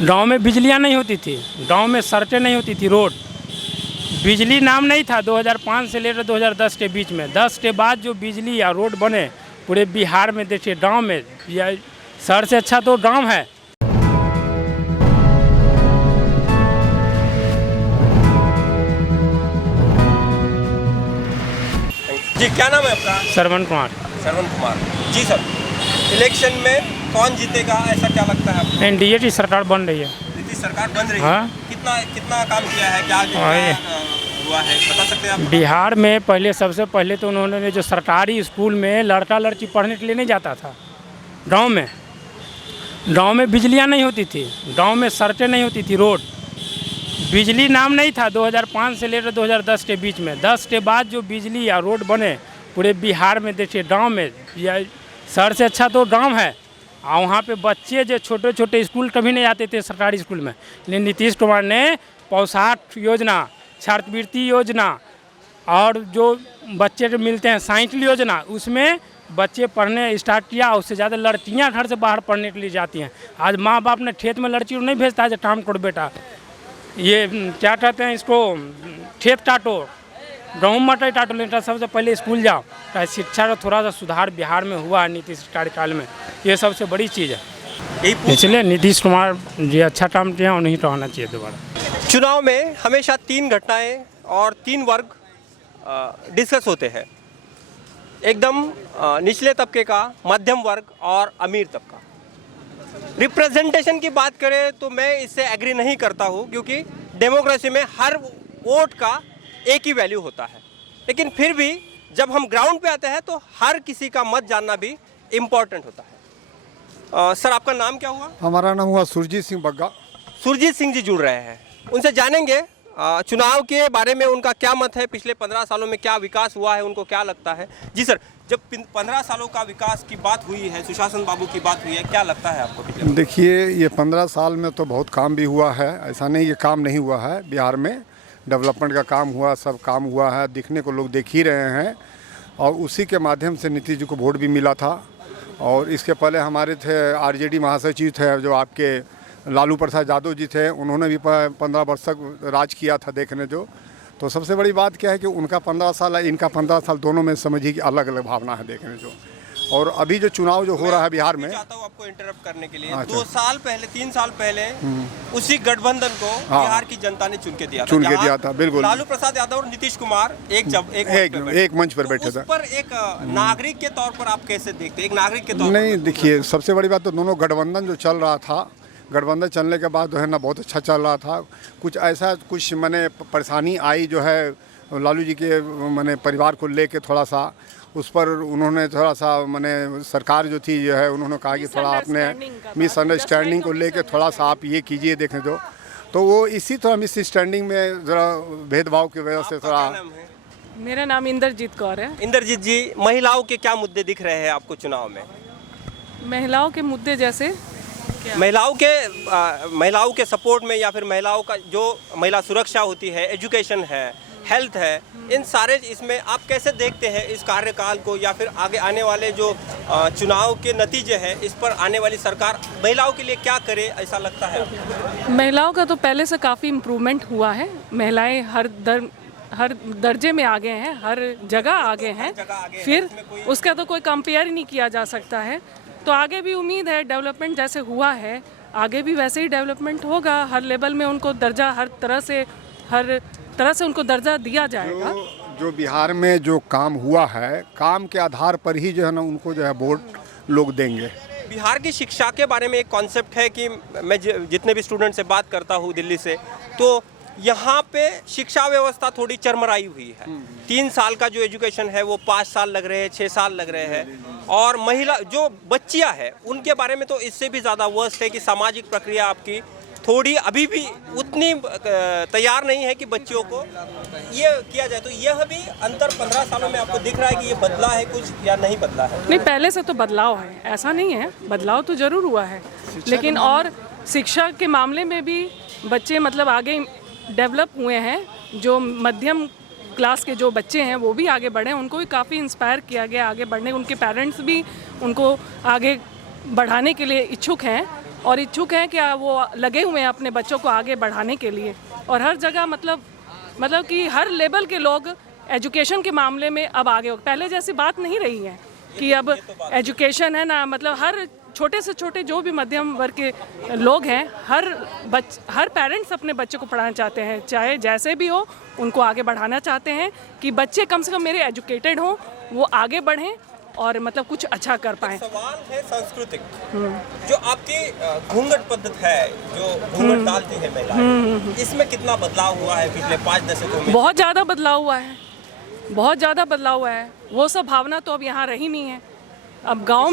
गांव में बिजलियां नहीं होती थी, गांव में सड़कें नहीं होती थी, रोड बिजली नाम नहीं था। 2005 से लेकर 2010 के बीच में, 10 के बाद जो बिजली या रोड बने पूरे बिहार में, देखिए गांव में या शहर से अच्छा तो गांव है। जी, क्या नाम है आपका? श्रवण कुमार। श्रवण कुमार जी। सर, इलेक्शन में कौन जीतेगा ऐसा क्या लगता है आपको? एनडीए की सरकार बन रही है। नीतीश सरकार बन रही है। हाँ। कितना काम किया है, क्या हुआ है, बता सकते हैं आप? बिहार में सबसे पहले तो उन्होंने जो सरकारी स्कूल में लड़का लड़की पढ़ने के लिए नहीं जाता था, गांव में बिजलियां नहीं होती थी, गांव में सड़कें नहीं होती थी, रोड बिजली नाम नहीं था। 2005 से लेकर 2010 के बीच में, 10 के बाद जो बिजली या रोड बने पूरे बिहार में, देखिए गांव में या शहर से अच्छा तो गांव है। और वहाँ पे बच्चे जो छोटे छोटे स्कूल कभी नहीं आते थे सरकारी स्कूल में, लेकिन नीतीश कुमार ने पौषाठ योजना, छात्रवृत्ति योजना और जो बच्चे जो मिलते हैं साइकिल योजना, उसमें बच्चे पढ़ने स्टार्ट किया। उससे ज़्यादा लड़कियां घर से बाहर पढ़ने के लिए जाती हैं। आज माँ बाप ने खेत में लड़की को नहीं भेजता है, जो काम करो बेटा, ये क्या कहते हैं इसको, खेत काटो, गेहूँ मटर काटो, लेकिन सबसे पहले स्कूल जाओ। शिक्षा का थोड़ा सा सुधार बिहार में हुआ है नीतीश कार्यकाल में, ये सबसे बड़ी चीज़ है। इसलिए नीतीश कुमार जी अच्छा काम किया, उन्हीं को आना चाहिए दोबारा। चुनाव में हमेशा 3 घटनाएं और 3 वर्ग डिस्कस होते हैं, एकदम निचले तबके का, मध्यम वर्ग और अमीर तबका। रिप्रेजेंटेशन की बात करें तो मैं इससे एग्री नहीं करता हूँ, क्योंकि डेमोक्रेसी में हर वोट का एक ही वैल्यू होता है। लेकिन फिर भी जब हम ग्राउंड पे आते हैं तो हर किसी का मत जानना भी इम्पोर्टेंट होता है। सर, आपका नाम क्या हुआ? हमारा नाम हुआ सुरजीत सिंह बग्गा। सुरजीत सिंह जी जुड़ रहे हैं, उनसे जानेंगे चुनाव के बारे में उनका क्या मत है, पिछले 15 सालों में क्या विकास हुआ है, उनको क्या लगता है। जी सर, जब 15 सालों का विकास की बात हुई है, सुशासन बाबू की बात हुई है, क्या लगता है आपको? देखिए, ये 15 साल में तो बहुत काम भी हुआ है, ऐसा नहीं ये काम नहीं हुआ है। बिहार में डेवलपमेंट का काम हुआ, सब काम हुआ है, दिखने को लोग देख ही रहे हैं। और उसी के माध्यम से नीतीश जी को वोट भी मिला था। और इसके पहले हमारे थे आरजेडी महासचिव थे जो आपके लालू प्रसाद यादव जी थे, उन्होंने भी 15 वर्ष तक राज किया था देखने जो। तो सबसे बड़ी बात क्या है कि उनका 15 साल है, इनका 15 साल, दोनों में समझिए कि अलग अलग भावना है देखने जो। और अभी जो चुनाव जो हो रहा है बिहार में, चाहता हूँ आपको इंटरप्ट करने के लिए, 2 साल पहले, 3 साल पहले उसी गठबंधन को बिहार की जनता ने चुन के दिया था। बिल्कुल। लालू प्रसाद यादव और नीतीश कुमार एक मंच पर बैठे थे। उस पर एक नागरिक के तौर पर आप कैसे देखते, एक नागरिक के तौर पर? नहीं, देखिए, सबसे बड़ी बात तो दोनों गठबंधन जो चल रहा था, गठबंधन चलने के बाद जो है ना बहुत अच्छा चल रहा था। कुछ मैंने परेशानी आई जो है लालू जी के मैंने परिवार को लेके, थोड़ा सा उस पर उन्होंने थोड़ा सा मैंने सरकार जो थी जो है, उन्होंने कहा कि थोड़ा अपने मिसअंडरस्टैंडिंग को लेके थोड़ा सा आप ये कीजिए देखने दो। तो वो इसी तरह मिसअंडरस्टैंडिंग में ज़रा भेदभाव की वजह से थोड़ा। मेरा नाम इंद्रजीत कौर है। इंद्रजीत जी, महिलाओं के क्या मुद्दे दिख रहे हैं आपको चुनाव में? महिलाओं के मुद्दे जैसे महिलाओं के सपोर्ट में, या फिर महिलाओं का जो महिला सुरक्षा होती है, एजुकेशन है, हेल्थ है, इन सारे इसमें आप कैसे देखते हैं इस कार्यकाल को, या फिर आगे आने वाले जो चुनाव के नतीजे हैं, इस पर आने वाली सरकार महिलाओं के लिए क्या करे ऐसा लगता है? महिलाओं का तो पहले से काफ़ी इम्प्रूवमेंट हुआ है। महिलाएं हर दर्जे में आगे हैं, हर जगह आगे हैं। फिर उसका तो कोई कंपेयर ही नहीं किया जा सकता है। तो आगे भी उम्मीद है डेवलपमेंट जैसे हुआ है, आगे भी वैसे ही डेवलपमेंट होगा। हर लेवल में उनको दर्जा, हर तरह से उनको दर्जा दिया जाएगा। जो बिहार में जो काम हुआ है, काम के आधार पर ही जो है ना उनको जो है वोट लोग देंगे। बिहार की शिक्षा के बारे में एक कॉन्सेप्ट है कि मैं जितने भी स्टूडेंट से बात करता हूँ दिल्ली से, तो यहाँ पे शिक्षा व्यवस्था थोड़ी चरमराई हुई है। 3 साल का जो एजुकेशन है वो 5 साल लग रहे हैं, 6 साल लग रहे हैं। और महिला जो बच्चियाँ हैं उनके बारे में तो इससे भी ज़्यादा वर्स्ट है कि सामाजिक प्रक्रिया आपकी थोड़ी अभी भी उतनी तैयार नहीं है कि बच्चियों को ये किया जाए। तो यह भी अंतर 15 सालों में आपको दिख रहा है कि ये बदला है कुछ या नहीं बदला है? नहीं, पहले से तो बदलाव है, ऐसा नहीं है, बदलाव तो ज़रूर हुआ है। लेकिन और शिक्षा के मामले में भी बच्चे मतलब आगे डेवलप हुए हैं। जो मध्यम क्लास के जो बच्चे हैं वो भी आगे बढ़े, उनको भी काफ़ी इंस्पायर किया गया आगे बढ़ने। उनके पेरेंट्स भी उनको आगे बढ़ाने के लिए इच्छुक हैं। और इच्छुक हैं कि वो लगे हुए हैं अपने बच्चों को आगे बढ़ाने के लिए। और हर जगह मतलब कि हर लेवल के लोग एजुकेशन के मामले में अब आगे हो। पहले जैसी बात नहीं रही है कि अब एजुकेशन है ना, मतलब हर छोटे से छोटे जो भी मध्यम वर्ग के लोग हैं, हर पेरेंट्स अपने बच्चे को पढ़ाना चाहते हैं, चाहे जैसे भी हो उनको आगे बढ़ाना चाहते हैं कि बच्चे कम से कम मेरे एजुकेटेड हों, वो आगे बढ़ें और मतलब कुछ अच्छा कर पाएं। सवाल है सांस्कृतिक, जो आपकी घूंघट पद्धति है, जो घूंघट डालती है महिलाएं, इसमें कितना बदलाव हुआ है पिछले 5 दशकों में? बहुत ज़्यादा बदलाव हुआ है, बहुत ज़्यादा बदलाव हुआ है। वो सब भावना तो अब यहाँ रही नहीं है। अब गांव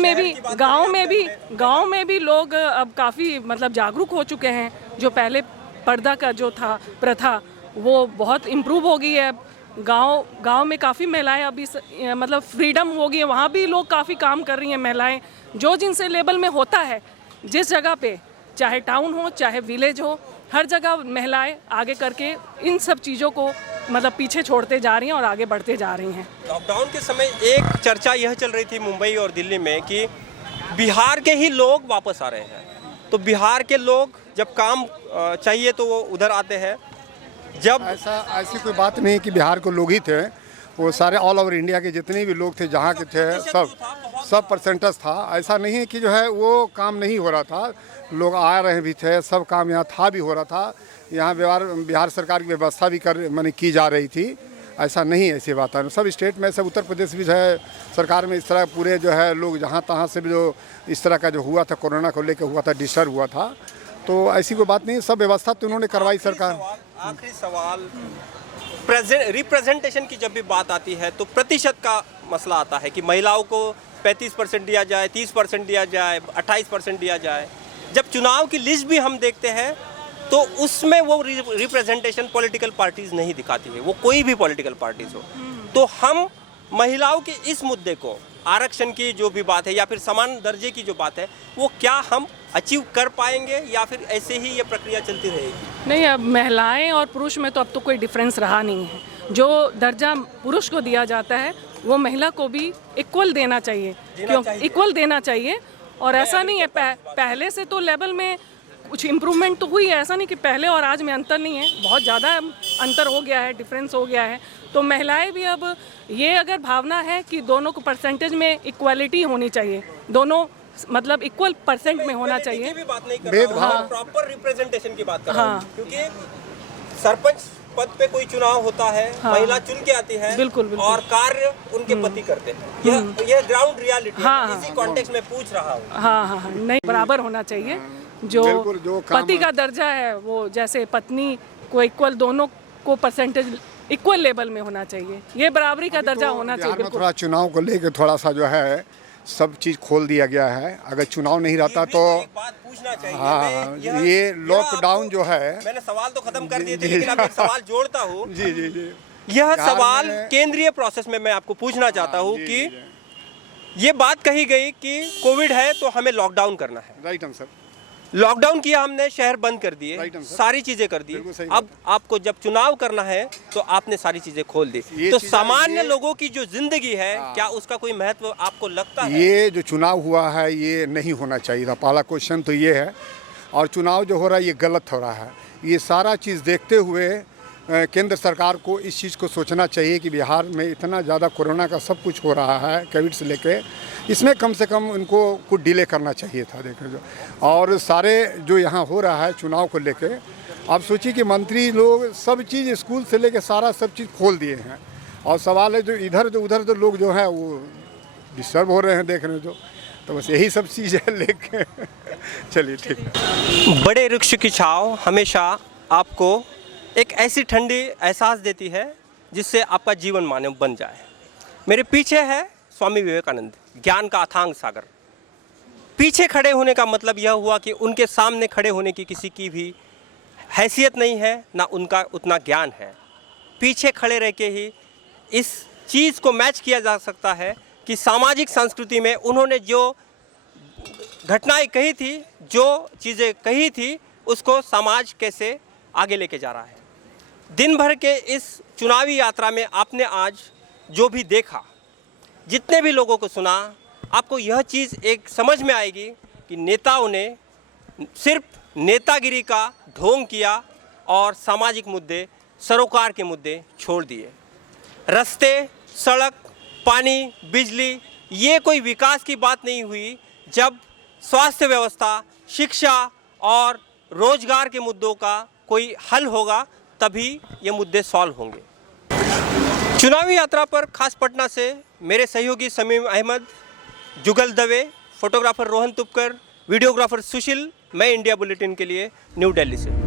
में भी लोग अब काफ़ी मतलब जागरूक हो चुके हैं। जो पहले पर्दा का जो था प्रथा, वो बहुत इम्प्रूव हो गई है। गांव में काफ़ी महिलाएं अभी मतलब फ्रीडम हो गई है, वहाँ भी लोग काफ़ी काम कर रही हैं महिलाएं। जो जिनसे लेवल में होता है, जिस जगह पे, चाहे टाउन हो चाहे विलेज हो, हर जगह महिलाएं आगे करके इन सब चीज़ों को मतलब पीछे छोड़ते जा रही हैं और आगे बढ़ते जा रही हैं। लॉकडाउन के समय एक चर्चा यह चल रही थी मुंबई और दिल्ली में कि बिहार के ही लोग वापस आ रहे हैं। तो बिहार के लोग जब काम चाहिए तो वो उधर आते हैं। जब ऐसी कोई बात नहीं कि बिहार के लोग ही थे, वो सारे ऑल ओवर इंडिया के जितने भी लोग थे, जहाँ के थे, सब परसेंटेज था। ऐसा नहीं है कि जो है वो काम नहीं हो रहा था, लोग आ रहे भी थे, सब काम यहाँ था भी हो रहा था। यहाँ बिहार सरकार की व्यवस्था भी की जा रही थी। ऐसा नहीं है, ऐसी बात है। सब स्टेट में, सब उत्तर प्रदेश भी है सरकार में इस तरह पूरे जो है लोग जहाँ तहाँ से भी जो इस तरह का जो हुआ था, कोरोना को लेकर हुआ था, डिस्टर्ब हुआ था, तो ऐसी कोई बात नहीं। सब व्यवस्था तो उन्होंने करवाई सरकार। आखिरी सवाल, रिप्रेजेंटेशन की जब भी बात आती है तो प्रतिशत का मसला आता है कि महिलाओं को 35% दिया जाए, 30% दिया जाए, 28% दिया जाए। जब चुनाव की लिस्ट भी हम देखते हैं तो उसमें वो रिप्रेजेंटेशन पॉलिटिकल पार्टीज नहीं दिखाती है, वो कोई भी पॉलिटिकल पार्टीज हो। तो हम महिलाओं के इस मुद्दे को, आरक्षण की जो भी बात है या फिर समान दर्जे की जो बात है, वो क्या हम अचीव कर पाएंगे या फिर ऐसे ही ये प्रक्रिया चलती रहेगी? नहीं, अब महिलाएं और पुरुष में तो अब तो कोई डिफरेंस रहा नहीं है। जो दर्जा पुरुष को दिया जाता है वो महिला को भी इक्वल देना चाहिए, इक्वल देना चाहिए। और ऐसा नहीं है, पहले से तो लेवल में कुछ इम्प्रूवमेंट तो हुई है, ऐसा नहीं कि पहले और आज में अंतर नहीं है, बहुत ज़्यादा अंतर हो गया है, डिफरेंस हो गया है। तो महिलाएं भी अब ये अगर भावना है कि दोनों को परसेंटेज में इक्वालिटी होनी चाहिए, दोनों मतलब इक्वल परसेंट में होना चाहिए। भी बात नहीं कर रहा हूं, प्रॉपर रिप्रेजेंटेशन की बात कर रहा हूं, क्योंकि सरपंच पद पे कोई चुनाव होता है, महिला चुन के आती है, बिल्कुल, बिल्कुल। और कार्य उनके पति करते हैं। यह ग्राउंड रियलिटी है, इसी कॉन्टेक्स्ट में पूछ रहा हूँ। हाँ, नहीं, बराबर होना चाहिए। जो पति का दर्जा है वो जैसे पत्नी को इक्वल, दोनों को परसेंटेज इक्वल लेवल में होना चाहिए, ये बराबरी का दर्जा होना चाहिए। बिल्कुल। थोड़ा चुनाव को लेकर थोड़ा सा जो है सब चीज़ खोल दिया गया है। अगर चुनाव नहीं रहता तो एक बात पूछना चाहिए। हाँ, ये लॉकडाउन जो है, मैंने सवाल तो खत्म कर दिए थे, लेकिन अब एक सवाल जोड़ता हूँ। जी। यह सवाल केंद्रीय प्रोसेस में मैं आपको पूछना चाहता हूँ कि ये बात कही गई कि कोविड है तो हमें लॉकडाउन करना है। Right answer. लॉकडाउन किया हमने, शहर बंद कर दिए, सारी चीजें कर दी। अब आपको जब चुनाव करना है तो आपने सारी चीजें खोल दी। तो सामान्य लोगों की जो जिंदगी है, क्या उसका कोई महत्व आपको लगता है? ये जो चुनाव हुआ है ये नहीं होना चाहिए था, पहला क्वेश्चन तो ये है। और चुनाव जो हो रहा है ये गलत हो रहा है। ये सारा चीज़ देखते हुए केंद्र सरकार को इस चीज़ को सोचना चाहिए कि बिहार में इतना ज़्यादा कोरोना का सब कुछ हो रहा है, कोविड से लेके, इसमें कम से कम उनको कुछ डिले करना चाहिए था। देखो जो और सारे जो यहाँ हो रहा है चुनाव को लेके, आप सोचिए कि मंत्री लोग सब चीज़ स्कूल से लेके सारा सब चीज़ खोल दिए हैं। और सवाल है जो इधर जो उधर जो लोग जो है वो डिस्टर्ब हो रहे हैं देखने जो, तो बस यही सब चीज़ है लेके चलिए ठीक है। बड़े वृक्ष की छाँव हमेशा आपको एक ऐसी ठंडी एहसास देती है जिससे आपका जीवन मानव बन जाए। मेरे पीछे है स्वामी विवेकानंद, ज्ञान का अथांग सागर। पीछे खड़े होने का मतलब यह हुआ कि उनके सामने खड़े होने की किसी की भी हैसियत नहीं है, ना उनका उतना ज्ञान है। पीछे खड़े रह के ही इस चीज़ को मैच किया जा सकता है कि सामाजिक संस्कृति में उन्होंने जो घटनाएं कही थी, जो चीज़ें कही थी, उसको समाज कैसे आगे लेके जा रहा है। दिन भर के इस चुनावी यात्रा में आपने आज जो भी देखा, जितने भी लोगों को सुना, आपको यह चीज़ एक समझ में आएगी कि नेताओं ने सिर्फ नेतागिरी का ढोंग किया और सामाजिक मुद्दे, सरोकार के मुद्दे छोड़ दिए। रास्ते, सड़क, पानी, बिजली, ये कोई विकास की बात नहीं हुई। जब स्वास्थ्य व्यवस्था, शिक्षा और रोजगार के मुद्दों का कोई हल होगा तभी ये मुद्दे सॉल्व होंगे। चुनावी यात्रा पर खास पटना से मेरे सहयोगी समीम अहमद, जुगल दवे, फोटोग्राफर रोहन तुपकर, वीडियोग्राफर सुशील, मैं इंडिया बुलेटिन के लिए न्यू दिल्ली से।